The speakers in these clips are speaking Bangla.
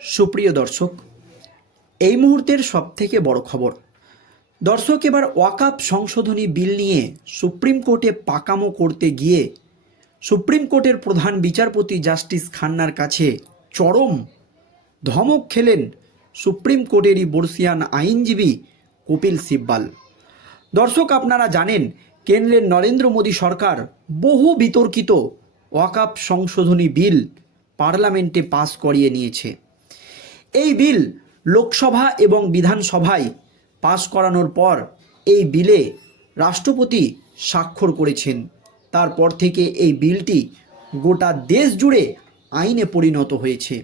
সুপ্রিয় দর্শক, এই মুহূর্তের সবথেকে বড় খবর। দর্শক, এবার ওয়াকাপ সংশোধনী বিল নিয়ে সুপ্রিম কোর্টে পাকামো করতে গিয়ে সুপ্রিম কোর্টের প্রধান বিচারপতি জাস্টিস খান্নার কাছে চরম ধমক খেলেন সুপ্রিম কোর্টেরই বর্ষিয়ান আইনজীবী কপিল সিব্বাল। দর্শক, আপনারা জানেন, কেন্দ্রের নরেন্দ্র মোদী সরকার বহু বিতর্কিত ওয়াকাপ সংশোধনী বিল পার্লামেন্টে পাস করিয়ে নিয়েছে। এই বিল লোকসভা এবং বিধানসভায় পাস করানোর পর এই বিলে রাষ্ট্রপতি স্বাক্ষর করেছেন। তারপর থেকে এই বিলটি গোটা দেশ জুড়ে আইনে পরিণত হয়েছে।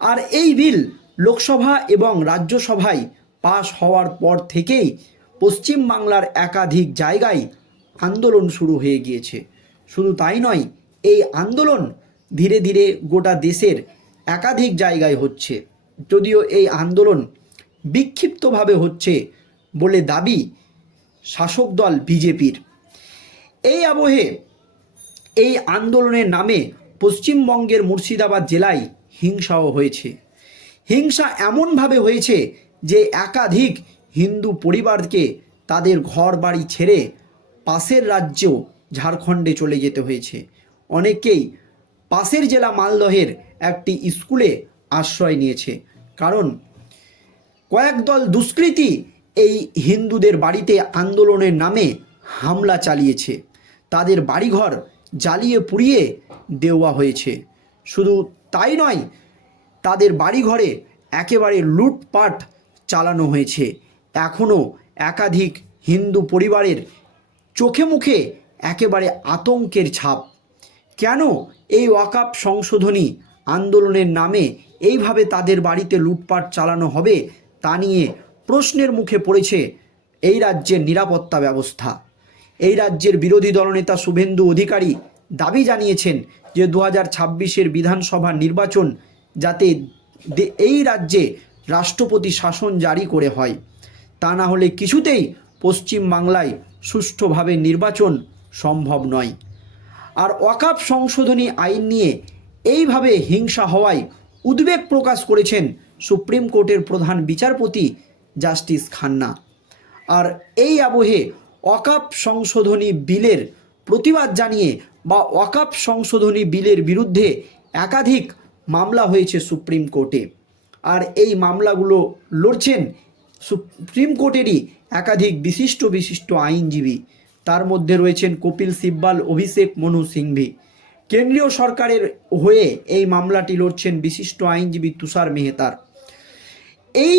আর এই বিল লোকসভা এবং রাজ্যসভায় পাশ হওয়ার পর থেকেই পশ্চিম বাংলার একাধিক জায়গায় আন্দোলন শুরু হয়ে গিয়েছে। শুধু তাই নয়, এই আন্দোলন ধীরে ধীরে গোটা দেশের একাধিক জায়গায় হচ্ছে। যদিও এই আন্দোলন বিক্ষিপ্তভাবে হচ্ছে বলে দাবি শাসক দল বিজেপির। এই আবহে এই আন্দোলনের নামে পশ্চিমবঙ্গের মুর্শিদাবাদ জেলায় হিংসাও হয়েছে। হিংসা এমনভাবে হয়েছে যে একাধিক হিন্দু পরিবারকে তাদের ঘর বাড়ি ছেড়ে পাশের রাজ্য ঝাড়খণ্ডে চলে যেতে হয়েছে। অনেকেই পাশের জেলা মালদহের একটি স্কুলে আশ্রয় নিয়েছে। কারণ কয়েক দল দুষ্কৃতী এই হিন্দুদের বাড়িতে আন্দোলনের নামে হামলা চালিয়েছে। তাদের বাড়িঘর জ্বালিয়ে পুড়িয়ে দেওয়া হয়েছে। শুধু তাই নয়, তাদের বাড়িঘরে একেবারে লুটপাট চালানো হয়েছে। এখনও একাধিক হিন্দু পরিবারের চোখে মুখে একেবারে আতঙ্কের ছাপ। কেন এই ওয়াকাপ সংশোধনী আন্দোলনের নামে এইভাবে তাদের বাড়িতে লুটপাট চালানো হবে তা নিয়ে প্রশ্নের মুখে পড়েছে এই রাজ্যের নিরাপত্তা ব্যবস্থা। এই রাজ্যের বিরোধী দলনেতা শুভেন্দু অধিকারী দাবি জানিয়েছেন যে দু হাজার ছাব্বিশের বিধানসভা নির্বাচন যাতে এই রাজ্যে রাষ্ট্রপতি শাসন জারি করে হয়। তা না হলে কিছুতেই পশ্চিম বাংলায় সুষ্ঠুভাবে নির্বাচন সম্ভব নয়। আর অকাপ সংশোধনী আইন নিয়ে এইভাবে হিংসা হওয়ায় উদ্বেগ প্রকাশ করেছেন সুপ্রিম কোর্টের প্রধান বিচারপতি জাস্টিস খান্না। আর এই আবহে ওয়াকাপ সংশোধনী বিলের প্রতিবাদ জানিয়ে বা ওয়াকাপ সংশোধনী বিলের বিরুদ্ধে একাধিক মামলা হয়েছে সুপ্রিম কোর্টে। আর এই মামলাগুলো লড়ছেন সুপ্রিম কোর্টেরই একাধিক বিশিষ্ট বিশিষ্ট আইনজীবী। তার মধ্যে রয়েছেন কপিল সিব্বাল, অভিষেক মনু সিংভি। কেন্দ্রীয় সরকারের হয়ে এই মামলাটি লড়ছেন বিশিষ্ট আইনজীবী তুষার মেহতার। এই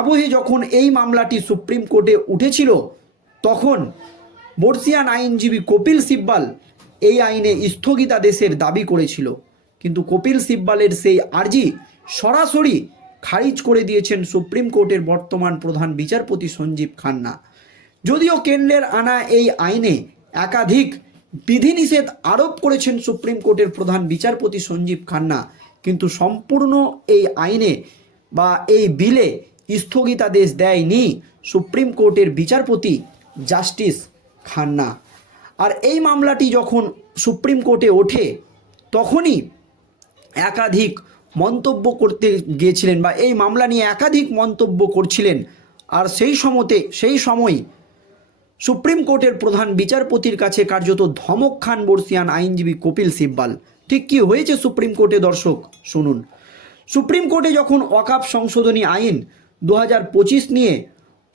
আবহে যখন এই মামলাটি সুপ্রিম কোর্টে উঠেছিল, তখন বর্ষিয়ান আইনজীবী কপিল সিব্বাল এই আইনে স্থগিতাদেশের দাবি করেছিল। কিন্তু কপিল সিব্বালের সেই আর্জি সরাসরি খারিজ করে দিয়েছেন সুপ্রিম কোর্টের বর্তমান প্রধান বিচারপতি সঞ্জীব খান্না। যদিও কেন্দ্রের আনা এই আইনে একাধিক বিধিনিষেধ আরোপ করেছেন সুপ্রিম কোর্টের প্রধান বিচারপতি সঞ্জীব খান্না। কিন্তু সম্পূর্ণ এই আইনে বা এই বিলে স্থগিতাদেশ দেয়নি সুপ্রিম কোর্টের বিচারপতি জাস্টিস খান্না। আর এই মামলাটি যখন সুপ্রিম কোর্টে ওঠে, তখনই একাধিক মন্তব্য করতে গিয়েছিলেন বা এই মামলা নিয়ে একাধিক মন্তব্য করছিলেন। আর সেই সমতে সেই সময় সুপ্রিম কোর্টের প্রধান বিচারপতির কাছে কার্যত ধমক খান বর্ষিয়ান আইনজীবী কপিল সিব্বাল। ঠিক কি হয়েছে সুপ্রিম কোর্টে, দর্শক? শুনুন। সুপ্রিম কোর্টে যখন অকাপ সংশোধনী আইন দু হাজার পঁচিশ নিয়ে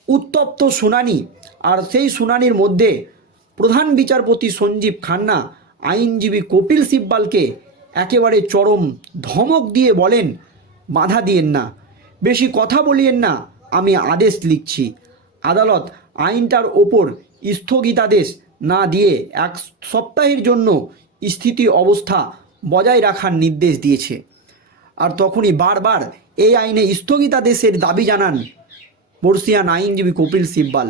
উত্তপ্ত শুনানি আর সেই শুনানির মধ্যে প্রধান বিচারপতি সঞ্জীব খান্না আইনজীবী কপিল সিব্বালকে একেবারে চরম ধমক দিয়ে বলেন, বাধা দিয়েন না। বেশি কথা বলিয়েন না, আমি আদেশ লিখছি। আদালত আইনটার ওপর স্থগিতাদেশ না দিয়ে এক সপ্তাহের জন্য স্থিতি অবস্থা বজায় রাখার নির্দেশ দিয়েছে। আর তখনই বারবার এই আইনে স্থগিতাদেশের দাবি জানান বর্ষিয়ান আইনজীবী কপিল সিব্বাল।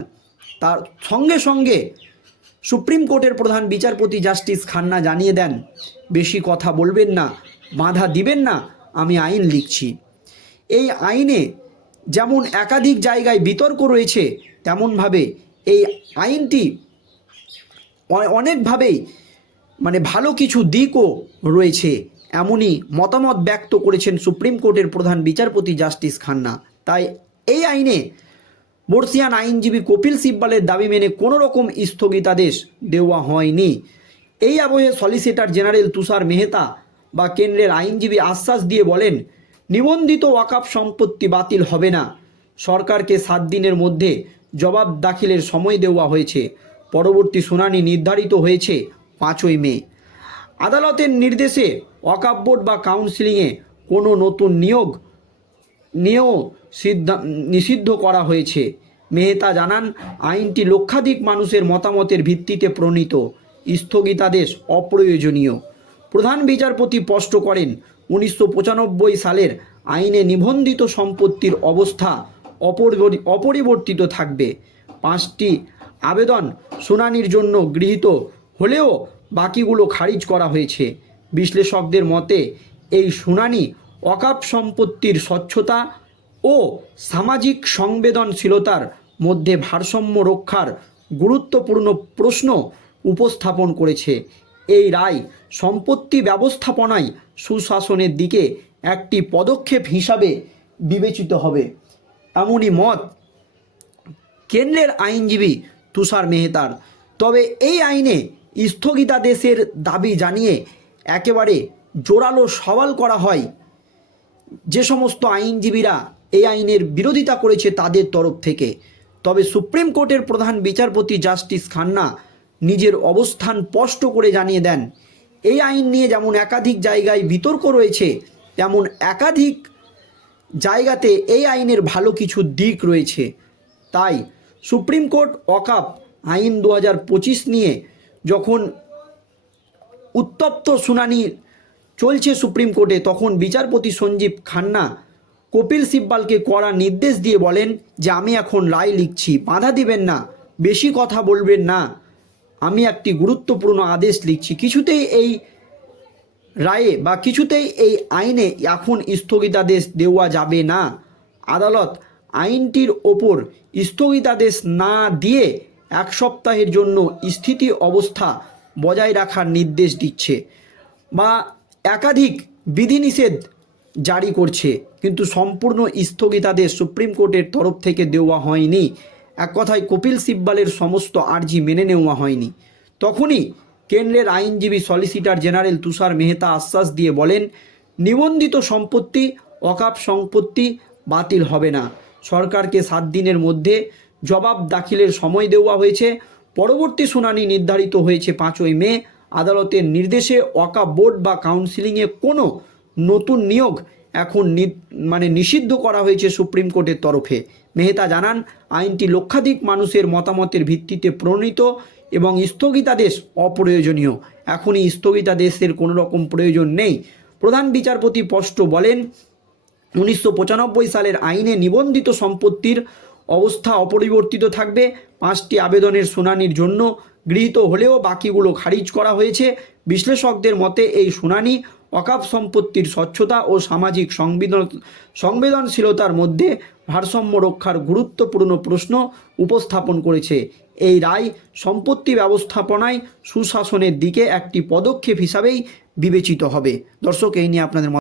তার সঙ্গে সঙ্গে সুপ্রিম কোর্টের প্রধান বিচারপতি জাস্টিস খান্না জানিয়ে দেন, বেশি কথা বলবেন না, বাধা দিবেন না, আমি আইন লিখছি। এই আইনে যেমন একাধিক জায়গায় বিতর্ক রয়েছে তেমনভাবে এই আইনটি অনেকভাবেই মানে ভালো কিছু দিকও রয়েছে এমনই মতামত ব্যক্ত করেছেন সুপ্রিম কোর্টের প্রধান বিচারপতি জাস্টিস খান্না। তাই এই আইনে বর্ষিয়ান আইনজীবী কপিল সিব্বালের দাবি মেনে কোনো রকম স্থগিতাদেশ দেওয়া হয়নি। এই আবহে সলিসিটর জেনারেল তুষার মেহতা বা কেন্দ্রের আইনজীবী আশ্বাস দিয়ে বলেন, নিবন্ধিত ওয়াকাফ সম্পত্তি বাতিল হবে না। সরকারকে সাত দিনের মধ্যে জবাব দাখিলের সময় দেওয়া হয়েছে। পরবর্তী শুনানি নির্ধারিত হয়েছে পাঁচই মে। আদালতের নির্দেশে ওয়াকাফ বোর্ড বা কাউন্সিলিংয়ে কোনো নতুন নিয়োগ নিয়েও সিদ্ধা, নিষিদ্ধ করা হয়েছে। মেহতা জানান, আইনটি লক্ষাধিক মানুষের মতামতের ভিত্তিতে প্রণীত। স্থগিতাদেশ অপ্রয়োজনীয়। প্রধান বিচারপতি স্পষ্ট করেন, উনিশশো পঁচানব্বই সালের আইনে নিবন্ধিত সম্পত্তির অবস্থা অপরিবর্তিত থাকবে। পাঁচটি আবেদন শুনানির জন্য গৃহীত হলেও বাকিগুলো খারিজ করা হয়েছে। বিশ্লেষকদের মতে, এই শুনানি অকাপ সম্পত্তির স্বচ্ছতা ও সামাজিক সংবেদনশীলতার মধ্যে ভারসাম্য রক্ষার গুরুত্বপূর্ণ প্রশ্ন উপস্থাপন করেছে। এই রায় সম্পত্তি ব্যবস্থাপনায় সুশাসনের দিকে একটি পদক্ষেপ হিসাবে বিবেচিত হবে। এমনই মত। কেন্দ্রের আইনজীবী তুষার মেহতার। তবে এই আইনে স্থগিতাদেশের দাবি জানিয়ে একেবারে জোরালো সওয়াল করা হয়। যে সমস্ত আইনজীবীরা এই আইনের বিরোধিতা করেছে তাদের তরফ থেকে। তবে সুপ্রিম কোর্টের প্রধান বিচারপতি জাস্টিস খান্না নিজের অবস্থান স্পষ্ট করে জানিয়ে দেন, এই আইন নিয়ে যেমন একাধিক জায়গায় বিতর্ক রয়েছে, তেমন একাধিক জায়গাতে এই আইনের ভালো কিছু দিক রয়েছে। তাই সুপ্রিম কোর্ট অকাপ আইন দু হাজার পঁচিশ নিয়ে যখন উত্তপ্ত শুনানি চলছে সুপ্রিম কোর্টে, তখন বিচারপতি সঞ্জীব খান্না কপিল সিব্বালকে কড়া নির্দেশ দিয়ে বলেন যে, আমি এখন রায় লিখছি, বাধা দিবেন না, বেশি কথা বলবেন না। আমি একটি গুরুত্বপূর্ণ আদেশ লিখছি। কিছুতেই এই রায়ে বা কিছুতেই এই আইনে এখন স্থগিতাদেশ দেওয়া যাবে না। আদালত আইনটির ওপর স্থগিতাদেশ না দিয়ে এক সপ্তাহের জন্য স্থিতি অবস্থা বজায় রাখার নির্দেশ দিচ্ছে বা একাধিক বিধিনিষেধ জারি করছে, কিন্তু সম্পূর্ণ স্থগিতাদেশ সুপ্রিম কোর্টের তরফ থেকে দেওয়া হয়নি। এক কথায় কপিল সিব্বালের সমস্ত আর্জি মেনে নেওয়া হয়নি। তখনই কেন্দ্রের আইনজীবী সলিসিটর জেনারেল তুষার মেহতা আশ্বাস দিয়ে বলেন, নিবন্ধিত সম্পত্তি, অকাপ সম্পত্তি বাতিল হবে না। সরকারকে সাত দিনের মধ্যে জবাব দাখিলের সময় দেওয়া হয়েছে। পরবর্তী শুনানি নির্ধারিত হয়েছে পাঁচই মে। আদালতের নির্দেশে ওয়াকা বোর্ড বা কাউন্সিলিংয়ে কোনো নতুন নিয়োগ এখন মানে নিষিদ্ধ করা হয়েছে সুপ্রিম কোর্টের তরফে। মেহতা জানান, আইনটি লক্ষাধিক মানুষের মতামতের ভিত্তিতে প্রণীত। এবং স্থগিতাদেশ অপ্রয়োজনীয়। এখনই স্থগিতাদেশের কোনো রকম প্রয়োজন নেই। প্রধান বিচারপতি স্পষ্ট বলেন, উনিশশো পঁচানব্বই সালের আইনে নিবন্ধিত সম্পত্তির অবস্থা অপরিবর্তিত থাকবে। পাঁচটি আবেদনের শুনানির জন্য গৃহীত হলেও বাকিগুলো খারিজ করা হয়েছে। বিশ্লেষকদের মতে, এই শুনানি অকাপ সম্পত্তির স্বচ্ছতা ও সামাজিক সংবেদন সংবেদনশীলতার মধ্যে ভারসাম্য রক্ষার গুরুত্বপূর্ণ প্রশ্ন উপস্থাপন করেছে। এই রায় সম্পত্তি ব্যবস্থাপনায় সুশাসনের দিকে একটি পদক্ষেপ হিসাবেই বিবেচিত হবে। দর্শক, এই নিয়ে আপনাদের